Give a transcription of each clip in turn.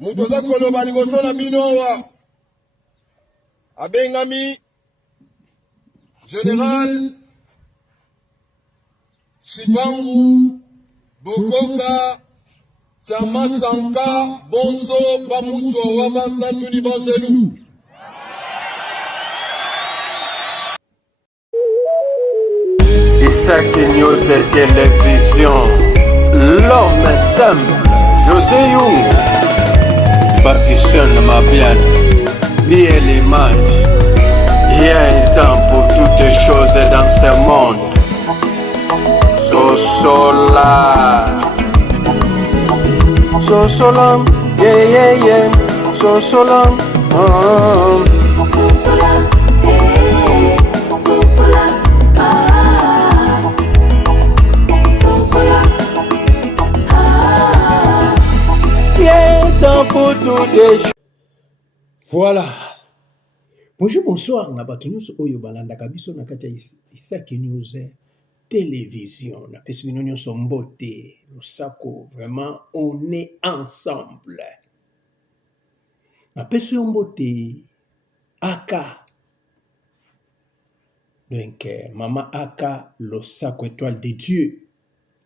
Mutoza koloba liboso na bino awa abengami Général Chibangu Bokoka Tsama Bonso Bamuso Wabasantuni Banzelu. Isaac News et Télévision, l'homme simple, José Young, Bakisson Mabiane, bien l'image. Il y a un temps pour toutes les choses dans ce monde. Sosolam, yeah, yeah, yeah, Sosolam, Sosolam, Sosolam, Sosolam, il y a un temps pour toutes les choses. Voilà. Bonjour, bonsoir. Na bato nyonso oyo balandaka biso na kati ya Isaac News Télévision. Na pesi bino nyonso mbote, losako, vraiment, on est ensemble. Na pesi yo mbote, Aka. Donc, Maman Aka, losako étoile de Dieu.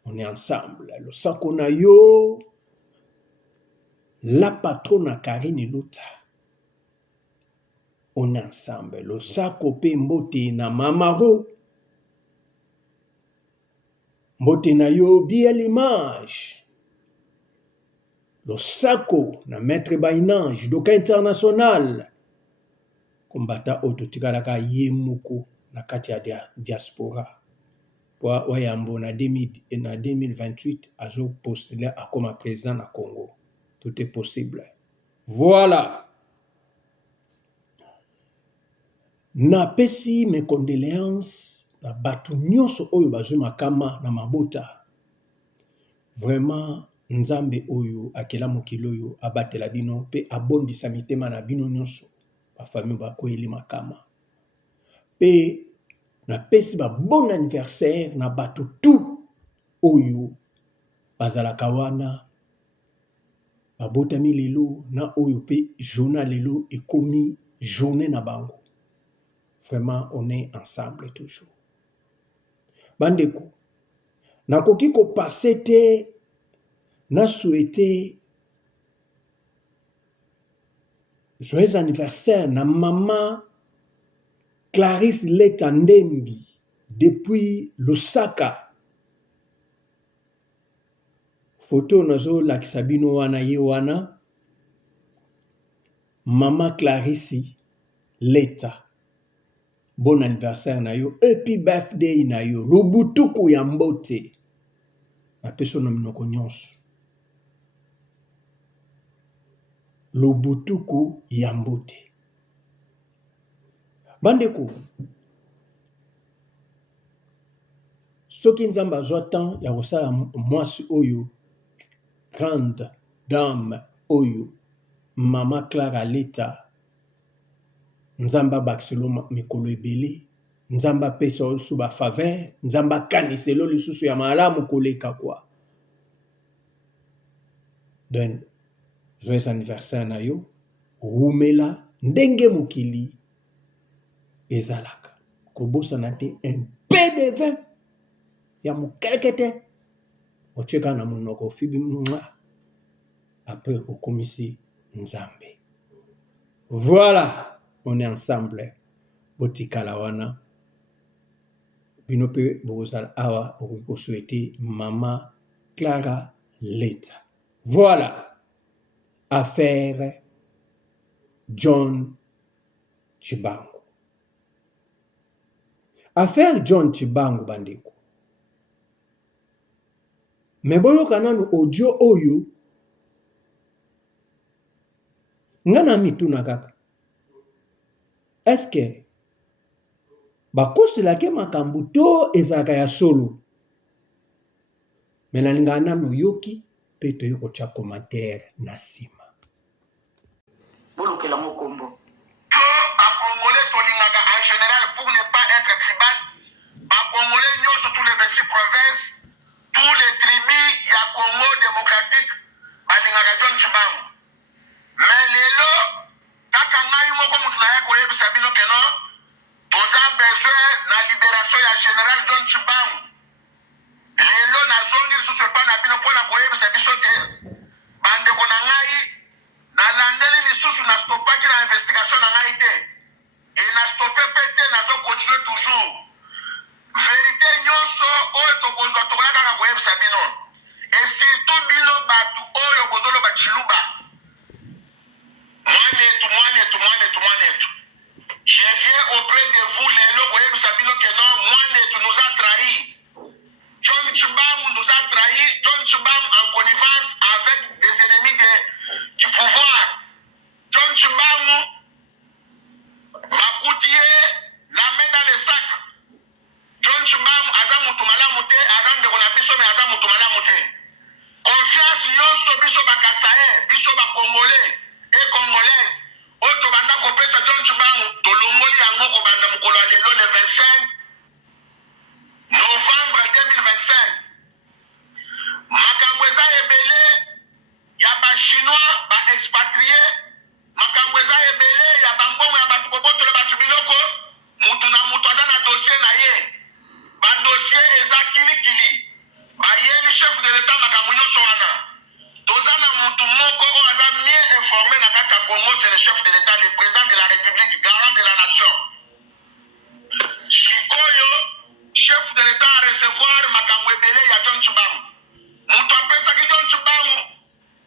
On est ensemble. Losako na yo, la patronne Karine Lota. On est ensemble. Le sako pe mbote na mamaro. Mbote na yo bien l'image. Le sako na maître Bainange, doka international. Kombata oto tikalaka yemuko na kati ya diaspora. Kwa wayambo na 2028 azo postuler à comme président na Congo. Tout est possible. Voilà. Na pesi mes condoléances na batu nyonso oyo bazwi makama na mabota. Vraiment nzambe oyo akela mokili oyo abatela bino pe abondisa mitema na bino nyonso ba famille bakoyeli makama. Pe na pesi ba bon anniversaire na batu tout oyo bazalaka wana babotami lelo na oyo pe journal lelo ekomi journée na bango. Vraiment, on est ensemble toujours. Bandeko, nakoki ko passer te, na souhaité joyeux anniversaire na maman Clarisse Leta Ndembi depuis Lusaka. Photo nazo lakisa bino wana ye wana. Maman Clarisse Leta. Bon anniversaire na yo, happy birthday na yo, lubutuku ya mbote. Na peso na minoko nyonso. Lubutuku ya mbote. Bandeko, soki nzamba azwa temps ya kosala mwasi oyo, grande dame oyo, Mama Clara Leta, Nzamba bakiselo mikolo ebele, Nzamba pesa osu ba faveur, Nzamba kaniselo lisusu ya malamu koleka kwa. Donc, joyeux anniversaire na yo, rumela, ndenge mokili, ezalaka. Kobosa na te un peu de vin, ya mokelekete, ocheka na monoko fibi mwa, après okomisi Nzambe. Voilà. On est ensemble. Botikala wana. Binope bozal awa ko souhaiter Maman Clara Leta. Voilà. Affaire John Chibangu. Affaire John Chibangu bandeko. Mais boyo kananu audio oyo. Ngana mituna kaka. Est-ce que bakoselaki makambo to ezalaka ya solo? Mais nalinga nano yoki pe toyo kotia commentaire na sima. Bolokela mokombo. A Congolais tolingaka en général pour ne pas être tribal. A Congolais nyonso tous les 26 provinces, tous les tribus ya Congo démocratique balingaka John Chibangu. mais lelo kaka ngai moko mutu na ye koyebisa bino keno toza besoin na libération ya général John Tshimbangu. Lelo nazongi lisusu epai na bino mpona koyebisa biso te bandeko na ngai nalandeli lisusu na stopaki na investigation na ngai te e na stope pe te nazokontinue toujours vérité nyonso oyo tokozwa tokoya kaka koyebisa bino e surtout bino bato oyo bozoloba chiluba mwanetu je viens auprès de vous lelo koyebisa bino ke non mwanetu nous a trahi. John Tshimbangu nous a trahi. John Tshimbangu en connivence avec des ennemis du pouvoir. John Tshimbangu Makutie la main dans le sac. John Tshimbangu aza mutu malamu te, aza ndeko na biso me aza mutu malamu te. Confiance nyonso biso bakasaye, biso ba congolais et congolaises. Oyo tobanda kopesa John Tshimbangu tolongoli yango kobanda mokolo ya lelo le 25 novembre 2025. Makambo eza ebele ya bachinois baexpatrie, makambo eza ebele ya bambongo ya bato kobotola bato biloko, mutu na mutu aza na dossier na ye. Badossier eza kilikili bayeli chef de l'état makambo nyonso wana. Toza na mutu moko oyo aza mieux informé na kati ya Congo, c'est le chef de l'état, le président de la République, garant de la nation. Sikoyo chef de l'état a recevoir makambo ebele ya John Tshimbangu. Mutu apesaki John Tshimbangu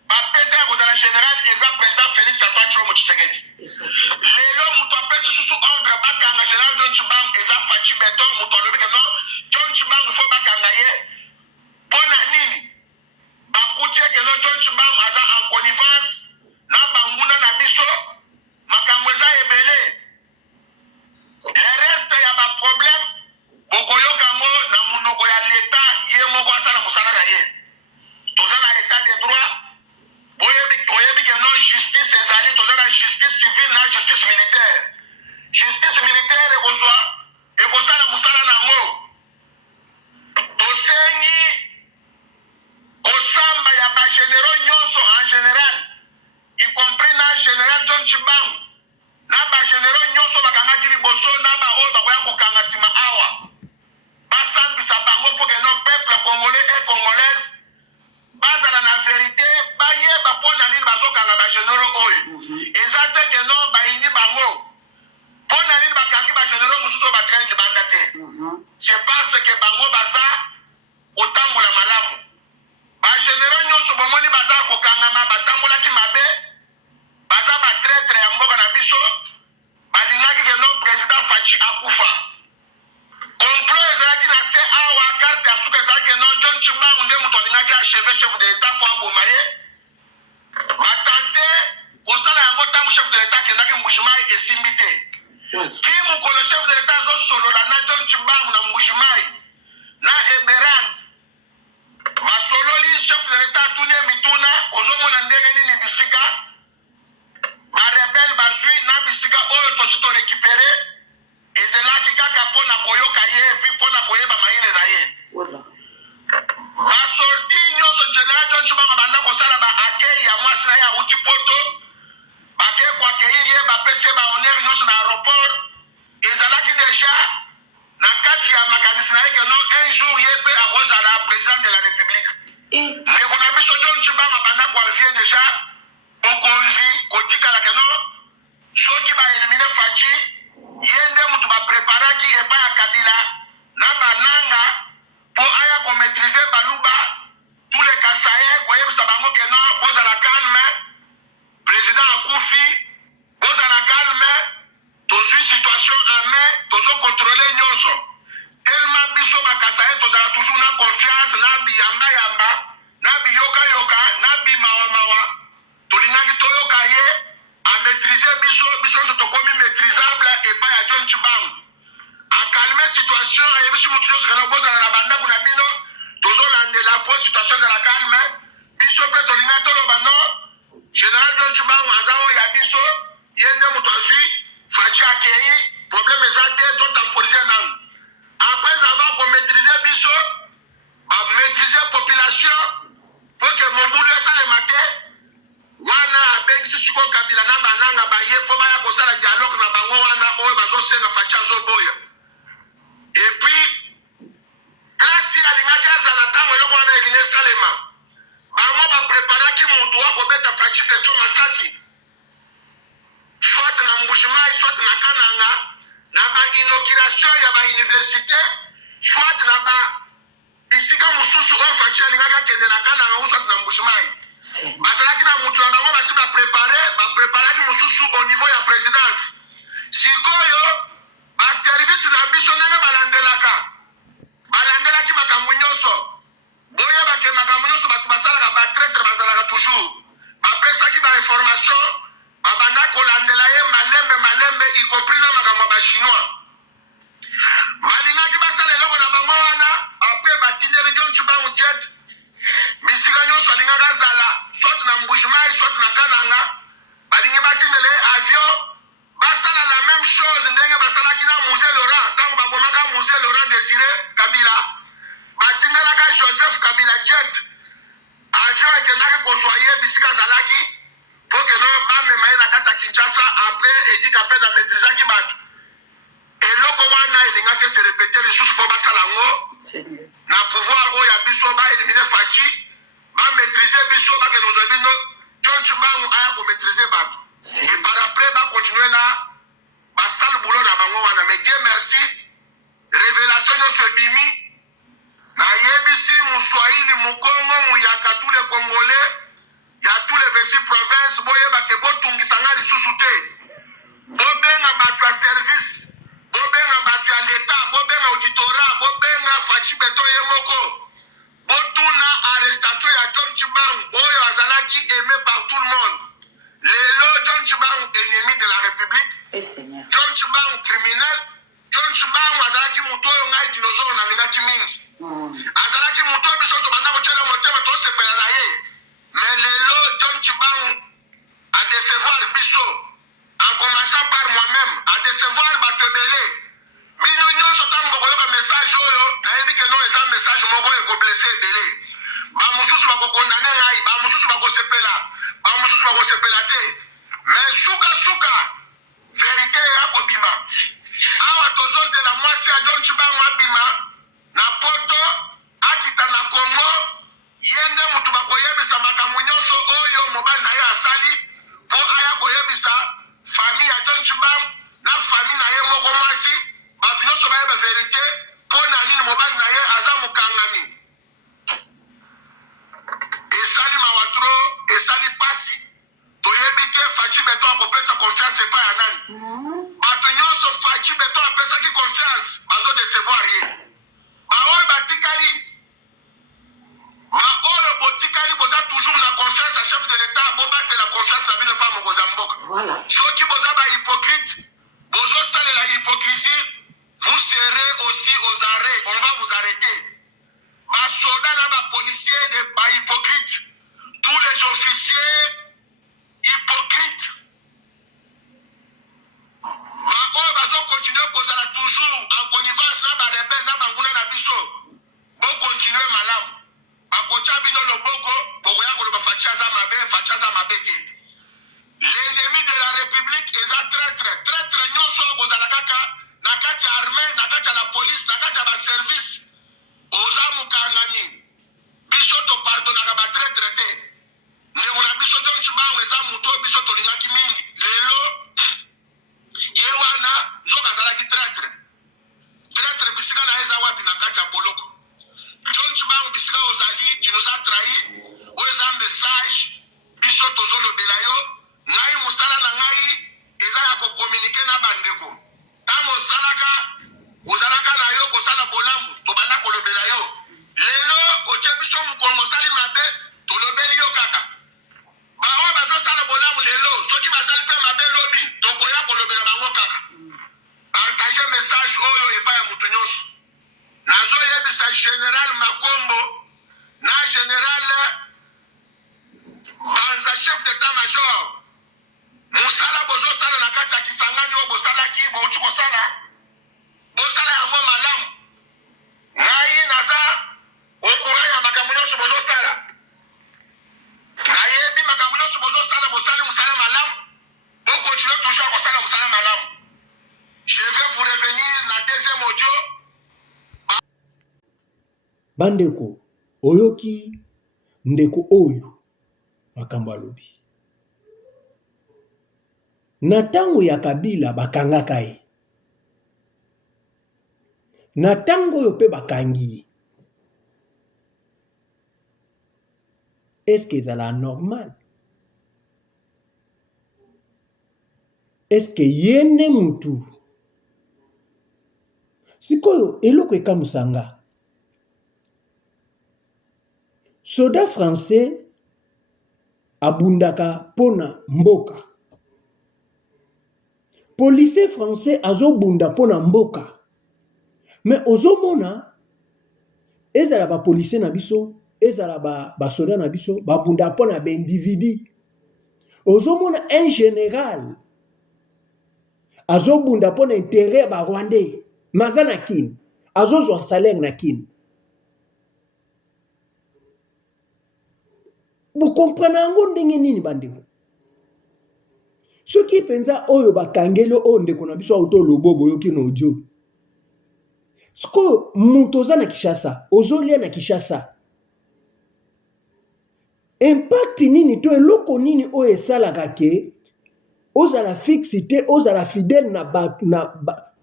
bapete ya kozala général eza président Félix Antoine Tshilombo Tshisekedi. Lelo mutu apesi susu ordre bakanga général John Tshimbangu eza Fachi Beton. Mutu alobi ke non John Tshimbangu fo bakanga ye mpona nini bakuti eke non John Tshimbangu aza en connivence na banguna na biso, makambo eza ebele. Le reste ya baproblème bokoyoka ngo na munoko ya leta ye moko asala mosala na ye. Toza na état de droit, boyebi ke non justice ezali, toza na justice civile na justice militaire. Justice militaire ekosala mosala nango. Tosengi kosamba ya bagénéraux nyonso en général, y compris na général John Tshimbangu na bagénéraux nyonso bakangaki liboso na baoyo bakoya kokanga nsima awa. Basambisa bango mpo ke non peuple congolais et congolaise bazala na vérité bayeba mpo na nini bazokanga bagénéraux oyo. Eza te ke non bayini bango mpo na nini bakangi bagénéraux mosusu oyo batikali libanda te. C'est parce que bango baza kotambola malamu. Bagénéraux nyonso bomoni baza kokangama batambolaki mabe, baza batraître ya mboka na biso, balingaki ke non président Fachi akufa. Complot ezalaki na se awa carte ya suka ezalaki non John Tshimbangu nde moto alingaki acheve chef de l'état mpo aboma ye. Batante kosala yango ntango chef de l'état akendaki Mbujimayi esimbi te. Ti mokolo chef de l'état azosolola na John Tshimbangu na Mbujimayi na Eberan, basololi chef de l'état atuni mituna ozomona ndenge nini bisika barebele bazwi na bisika oyo tosi torekipere ezelaki kaka mpona koyoka ye epi mpona koyeba mayele na ye. Basorti nyonso général John Tshimbangu banda kosala baakei ya mwasi na ye awuti poto, bakei koakeiri ye bapesi ye bahonneur nyonso na aéroport. Ezalaki deja na kati ya makanisi na ye ke non un jour ye mpe akozala président de la République. Ndeko na biso John Tshimbangu banda koavie deja bokonzi kotikala ke non soki baelimine Fachi ye nde mutu bapreparaki epai ya Kabila na bananga mpo aya komaîtrise baluba tous les kasaye koyebisa bango ke non bozala calme, président akufi, bozala calme, tozwi situation en main, tozokontrole nyonso. Tellement biso bakasaye tozala toujours na confiance na biyamba na biyoka na bimawa. Tolingaki toyoka ye amaîtrise biso nyonso tokomi maîtrisable epai ya John Tshimbangu. Akalme situation ayebisi mutu nyonso kana bozala na bandako na bino tozolandela po situation ezala calme. Biso mpe tolinga toloba non général John Tshimbangu aza oyo ya biso ye nde moto azwi Fachi akei problème eza te totemporize nanu. Après avoir komaîtrise biso bamétrise population po ke mobulu esalema te wana abengisi siko Kabila na bananga baye po baya kosala dialogue na bango wana oyo bazosenga faci azoboya. Et puis klasi alingaki azala ntango eloko wana elingi esalema bango bapreparaki motu akobeta faci beto masasi soit na Mbujimai soit na Kananga na bainauguration ya bauniversité soit na bisika mosusu oyo faci alingaki akende na Kananga soit na Mbujimai. Bazalaki na mutu na bango basi bapreparaki mosusu au niveau ya présidence. Sikoyo baservice na biso ndenge balandelaki makambo nyonso oyo bakendaka nyonso bato basalaka batraitre bazalaka toujours bapesaki bainformation babanda kolandela ye malembe y compris na makambo ya bachinois. Balingaki basala eloko na bango wana apres batindeli John Tshubangwu jet bisika nyonso alingaka azala soit na Mbujimai soit na Kananga balingi batindele avion basala la même chose ndenge basalaki na musée Laurent ntango babomaka musée Laurent Désiré Kabila batindelaka Joseph Kabila jet avion ekendaki kozwa ye bisika azalaki po keno bamema ye na kati ya Kinshasa apres Edi Kapenda maîtrisaki bato eloko wana elingaki se répéter lisusu po basala yango na pouvoir oyo ya biso baélimine faci bamaîtrise biso bakenozwa bino John Tshubangwu aya komaîtrise bato et par après bakontinue na basala bulo na bango wana. Mais Dieu merci révélation nyonso ebimi nayebisi moswahili mokongo muyaka tous les congolais ya tous les 26 provinces boyebake botungisanga lisusu te bobenga bato ya service bobenga bato ya leta bobenga auditorat bobenga faci beto ye moko botuna arrestation ya John Tshubangwu oyo azalaki aimé par tout le monde. Lelo John Tshubangwu ennemi de la République, John Tshubangwu criminel, John Tshubangwu azalaki mutu oyo ngai dinosaure nalingaki mingi azalaki mutu oyo biso tobanda kotyela motema tosepela na ye. Mais lelo John Tshubangwu adecevoir biso en commençant par moi-même adecevoir bato ebele bino nyonso ntango bokoyoka message oyo nayebi ke no eza message moko ekoblesse ebele bamosusu bakokondane ngai bamosusu bakosepela bamosusu bakosepela te. Mais suka vérité ekobima awa tozozela mwasi ya John Tshubangwu abima na poto akita na Congo ye nde mutu bakoyebisa makambo nyonso oyo mobali na ye asali po aya koyebisa famille ya John Tshubangwu na famille na ye moko mwasi bato nyonso bayeba vérité mpo na nini mobali na ye aza mokangami. Esali mawa tro esali pasi toyebi te faci beto akopesa confiance epai ya nani bato nyonso faci beto apesaki confiance bazodecevoir ye baoyo batikali baoyo botikali boza toujours na confiance ya chef de l'état bobatela confiance na bino pa mokonzi ya mboka. Soki boza bahypocrite bozosalela hypocrisie vous serez aussi aux arrêts, on va vous arrêter. Basoda na bapolicier de bahypocrite tous les officiers hypocrite baoyo bazokontinue kozala toujours en connivence na barebele na banguna na biso bokontinue malamu bakotya bino loboko bokoya koloba faci aza mabe te. L'ennemi de la république eza traître nyonso kozala kaka na kati ya armée na kati ya la police na kati ya baservice oza mokangami biso topardonaka batraître te. Ndeko na biso John Tshubangwu eza mutu oyo biso tolingaki mingi lelo ye wana nzoka azalaki traître bisika na ye eza wapi na kati ya boloko. John Tshubangwu bisika ozali tu nous as trahi oyo eza message biso tozolobela bandeko oyoki ndeko oyo makambo alobi na tango ya Kabila bakangaka ye na tango oyo pe bakangi est-ce que ezala normal? Est-ce que yene mutu sikoyo eloko ekamusanga soda français abundaka pona mboka policier français azobunda pona mboka mais ozomona ezala ba policier na biso ezala ba soda na biso babunda pona ba individu ozomona un général azobunda pona intérêt ba rwandais maza na kini azozwa salaire na kini. Vous comprenez ngo ndenge nini bandeko soki penza oyo bakangelo o ndeko na biso auto lobobo yoki na audio siko muto za na Kishasa ozolia na Kishasa impact nini to eloko nini o esalaka ke ozala fixité ozala fidèle na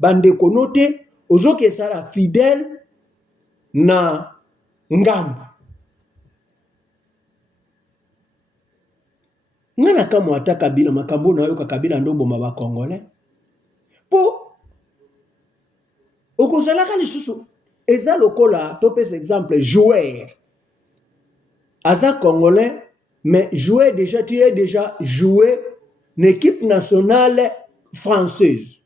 bandeko note ozoke sala fidèle na ngambo ngana kama ata Kabila makambo na yoka Kabila ndobo maba congolais po okozalaka lisusu eza lokola to pesa exemple joueur aza congolais mais jouer déjà tu es déjà joué une équipe nationale française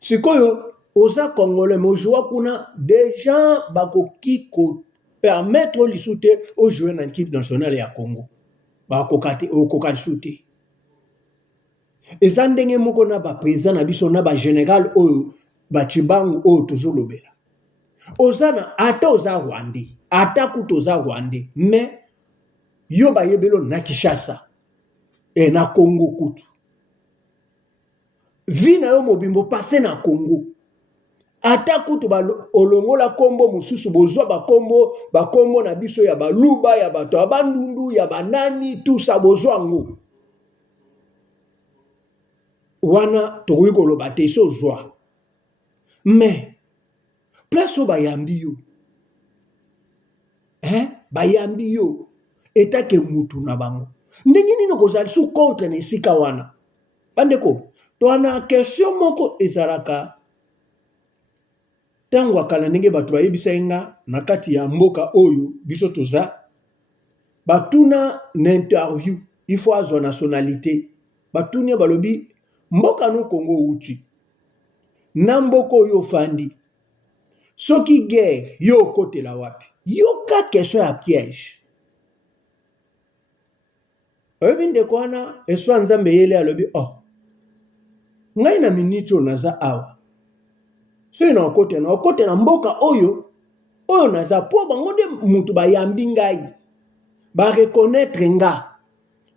sikoyo oza congolais mais jouer kuna déjà bakoki ko permettre lisute au jouer dans l'équipe nationale ya Congo bakokati okokati sute ezandenge moko na ba président na biso na ba général oyo ba chibangu oyo tozolobela ozana ata oza rwandais ata kutoza rwandais mais yo ba yebelo na Kinshasa et na Congo kutu vi na yo mobimbo passé na Congo ata kutu olongola kombo mususu bozwa bakombo na biso ya baluba ya bato ya bandundu ya banani tout ça bozwa ngo wana tokoki koloba te so zwa mais place o bayambi yo bayambi yo etake mutu na bango ndenge nini kozali su contre na esika wana bandeko to ana question moko ezalaka tango akala ndenge bato bayebisa nga na kati ya mboka oyo biso toza batuna na interview il faut azwa nationalité batunia balobi mboka no Congo uti na mboka oyo fandi soki guerre yo kotela wapi yoka question ya piège oyebi ndeko wana eswa nzambe yele alobi ngai na minito naza awa so na okote na mboka oyo naza po bango nde mutu bayambi ngai ba reconnaître nga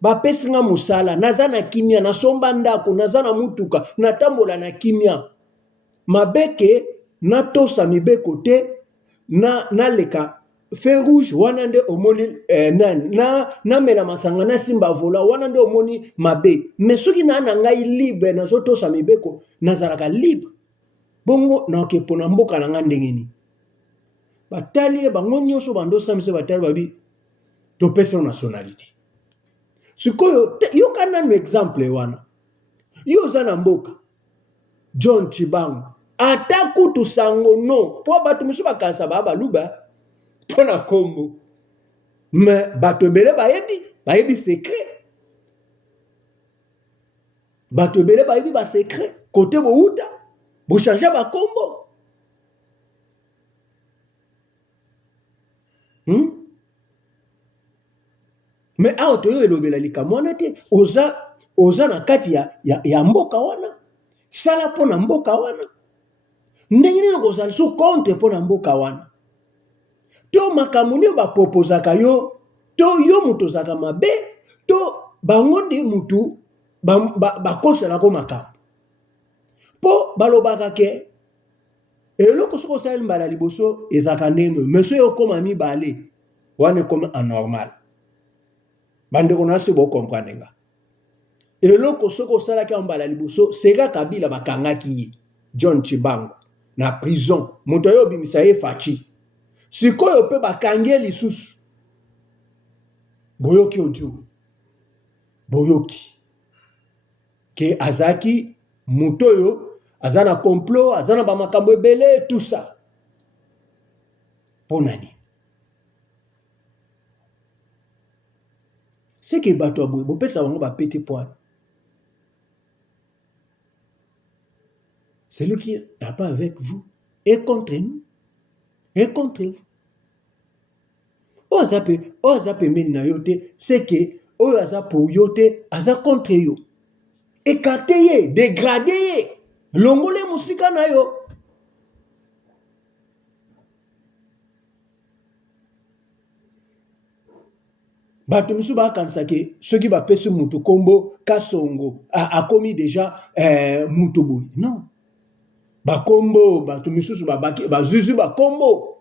ba pesi nga musala naza na kimia na somba ndako naza na mutuka na tambola na kimia mabeke na tosa mibeko te na leka feu rouge wana nde omoni na mela masanga na simba vola wana nde omoni mabe mais soki na ngai libre nazo tosa mibeko nazalaka libre bongo na okepona mboka na nga ndenge ni batali bango nyonso bando samse batali babi to pesa nationalité sikoyo yoka nanu exemple wana yo za na mboka John Chibangu ata kutu sango no po bato miso bakansa baluba pona kombo mais bato ebele bayebi secret bato ebele bayebi ba secret côté bouta bo changer ba kombo mais auto yo elobela likamwana te oza na kati ya mboka wana sala pona mboka wana ndenge nini kozala so compte pona mboka wana to makambo nio bapropozaka yo to yo mutu ozaka mabe to bango nde mutu bakoselako makambo po balobaka ke eloko soko osali mbala liboso ezalaka ndenge monsieur okoma mibale wana ekoma anormal bandeko na se bocomprendre nga eloko soko osalaki mbala liboso Sega Kabila bakangaki ye John Chibangu na prison moto oyo obimisa ye faci sikoyo mpe bakangi ye lisusu boyoki audio boyoki ke azaki moto oyo aza na complot aza na bamakambo ebele tout ça mpo nani seke bato aboye bopesa bango bapeti poine. Celui qui n'est pas avec vous est contre nous, est contre vous. Ozape meni na yote, c'est que oza pour yote, aza contre yo. Écarté ye, dégradé ye, longole musika na yo. Bato misu ba kanisa ke soki ba pesi mutu kombo kasongo a commis déjà mutu boy. Non. Ba kombo bato misusu ba zuzu ba kombo.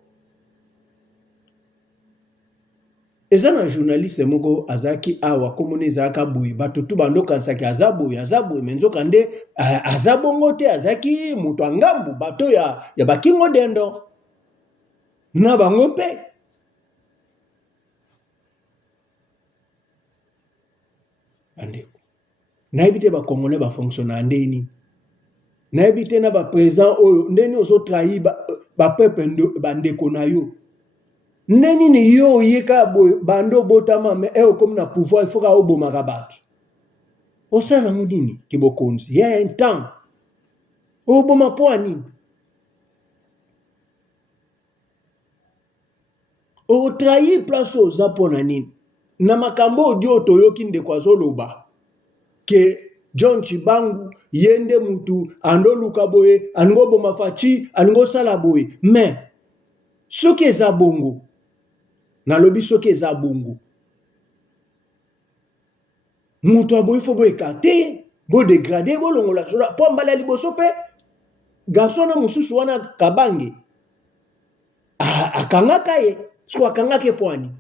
Eza na journaliste moko azaki awa komone zaka boy bato tu bando kanisa ke azaboy menzo kande azabongo te azaki mutu angambu bato ya bakingo dendo. Na bango pe bandeko nayebi ba congolais ba fonctionner ndeni nayebi na ba président oyo ndeni ozo trahi ba peuple bandeko na yo ndeni ni yo yeka bando botama me comme na pouvoir il faut ka obomaka bato osala nini ki bokonzi il y a un temps oboma po ani o trahi place oza pona nini na makambo odio toyoki ndeko azoloba ke John Chibangu yende mutu ando luka boye ango boma faci ango sala boye mais soki eza bongo nalobi soki eza bongo mutu aboyi fo boye kate bo dégrader bo longola sola po mbala liboso pe garçon na mususu wana kabange akangaka ye so akangaka poani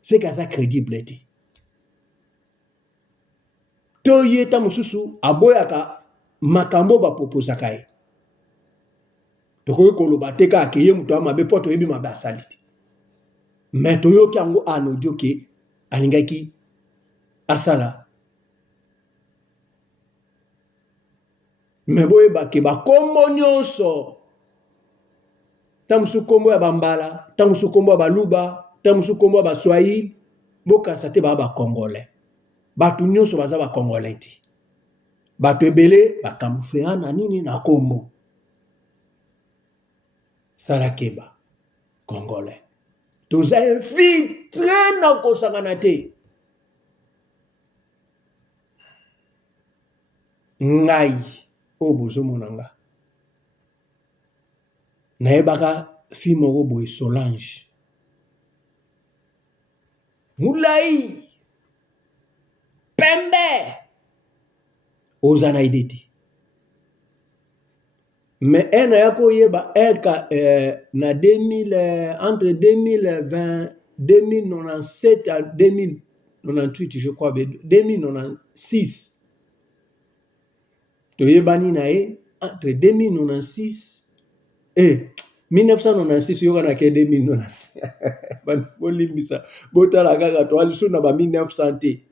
c'est que ça crédible te to yeta mususu aboyaka makambo ba proposaka ye tokoki koloba te ka akeye mutu amabe po toyebi mabe asali te mais toyoki yango anodio ke alingaki asala mais boyeba ke bakombo nyonso tamusu kombo ya bambala tamusu kombo ya baluba tamusu kombo ya baswahili bokasa te ba congolais bato nyonso baza ba congolais te bato ebele bakamufea na nini na kombo sarakeba congolais toza infiltré na kosangana te ngai o bozomona nga nayebaka fi moko boye Solange mulai pembe ozana idete mais ena yako yeba eka na 2000 entre 2020 2097 à 2098 je crois 2096 toyebani na ye entre 2096 et 1996 yoka na ke 2096 bolimbisa botala kaka to aliso na ba 1900 te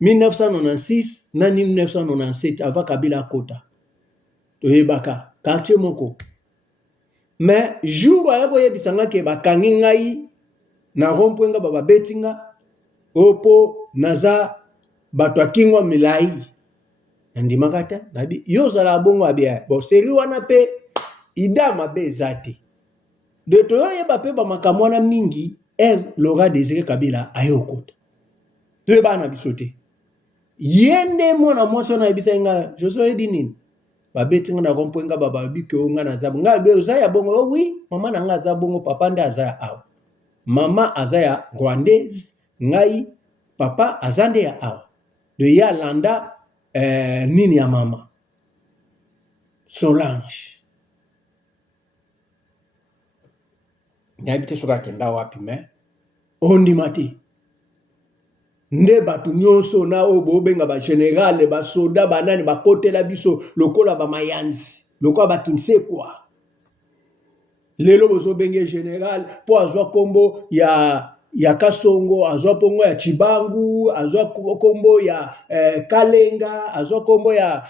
1996 na 1997 avant Kabila kota toyebaka quartier moko mais jour ayako yebisanga ke bakangi ngai na rompwenga baba betinga opo naza bato akingwa milai ndimaka te nabi yo zala bongo abia bo seri wana pe ida mabe ezate de toyeba pe ba makambo wana mingi Laurent Désiré Kabila ayokota toyeba na bisote yende mwana mwasi na ebisa nga joso ebi nini babetinga na rompwenga baba bike nga na zabu nga be ozaya bongo oui mama na nga za bongo papa nda azaya awa mama azaya rwandaise ngai papa azande ya awa de ya landa nini ya mama Solange Nyabite soka kenda wapi me ondima te. Nde batu nyonso na o bobenga ba general ba soda banani ba kotela biso lokola ba mayanzi lokola ba kinsekwa. Lelo bozo benge general po azwa kombo ya Kasongo, azwa pongo ya Chibangu, azwa kombo ya Kalenga, azwa kombo ya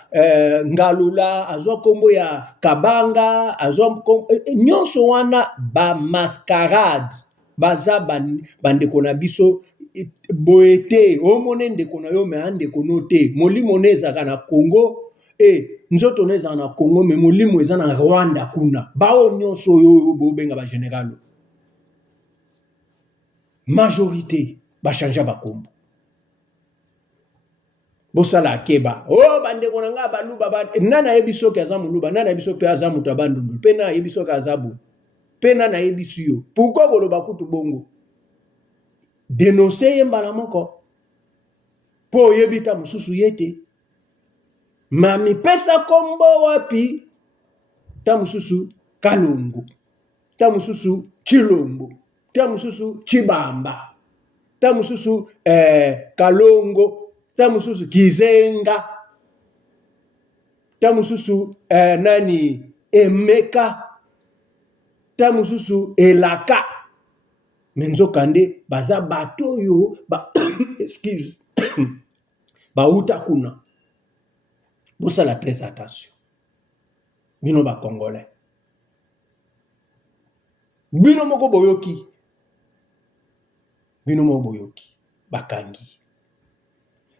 Ngalula, azwa kombo ya Kabanga, azwa nyonso wana ba mascarade baza bandeko na biso boete omone ndeko na yo me andeko no te molimo nezaka na Congo nzoto nezaka na Congo me molimo eza na Rwanda kuna bao nyonso yo bobenga ba general majorité ba chanja ba kombo bosala akeba bandeko na nga baluba nana yebiso ke aza muluba nana yebiso pe aza mutu abandundu pe na yebiso ke azabu pe na yebiso yo pourquoi koloba kutu bongo dénoncer yembala moko po yebita mususu yete mami pesa kombo wapi ta mususu Kalongo ta mususu Chilombo ta mususu Chibamba ta mususu Kalongo ta mususu Kizenga ta mususu nani Emeka ta mususu Elaka menzo kande baza bato yo ba excuse ba uta kuna bosala très attention bino ba congolais bino moko boyoki bakangi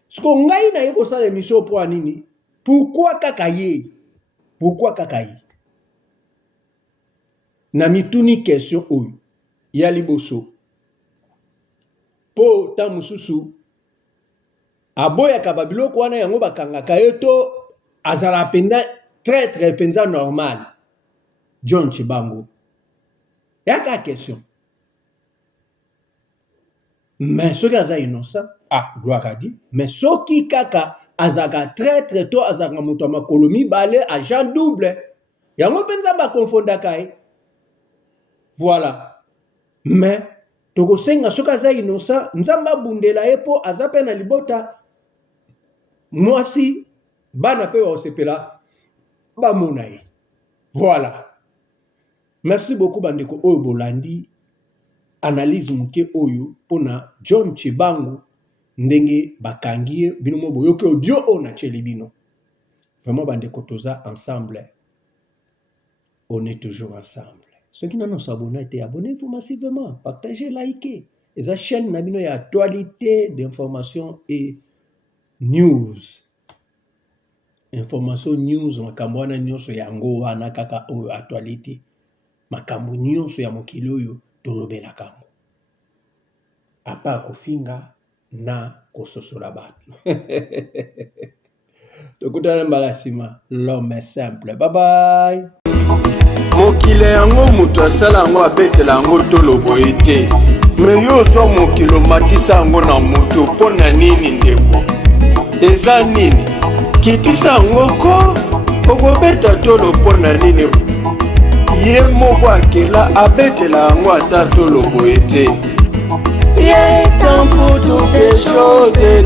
siko ngai na yeko sala émission pour nini pourquoi kaka ye na mituni question oyo ya liboso po ta mususu aboya ka babiloko wana yango bakangaka yo to azala penda très penza normal John Chibangu yaka question mais soki aza innocent gloire à Dieu mais soki kaka azaka très to azaka moto makolo mibale agent double yango penza ba confondaka voilà mais toko senga soka za innocent nzamba bundela epo azape na libota mwasi bana pe wa osepela ba monaye voilà merci beaucoup bandeko oyo bolandi analyse muke oyo pona John Chibangu ndenge bakangie bino mo boyoke audio ona cheli bino vraiment bandeko toza ensemble on est toujours ensemble. Ceux qui n'ont pas abonné, abonnez-vous massivement, partagez, likez. Et la chaîne n'a pas actualité d'information et news. Information news, makambo wana nyonso yango wana kaka o actualité. Makambo nyonso ya mokili yo tolobela kango. Apa kofinga na kososola batu. Tokutana mbala sima, l'homme est simple. Bye bye. mokile yango mutu asala yango abetela yango tolobo ete me yo ozwa mokili omatisa yango na moto mpo na nini ndeko eza nini kitisa yango ko okobeta tolo mpo na nini ye moko akela abetela yango ata tolobo ete Il est temps pour toutes les choses.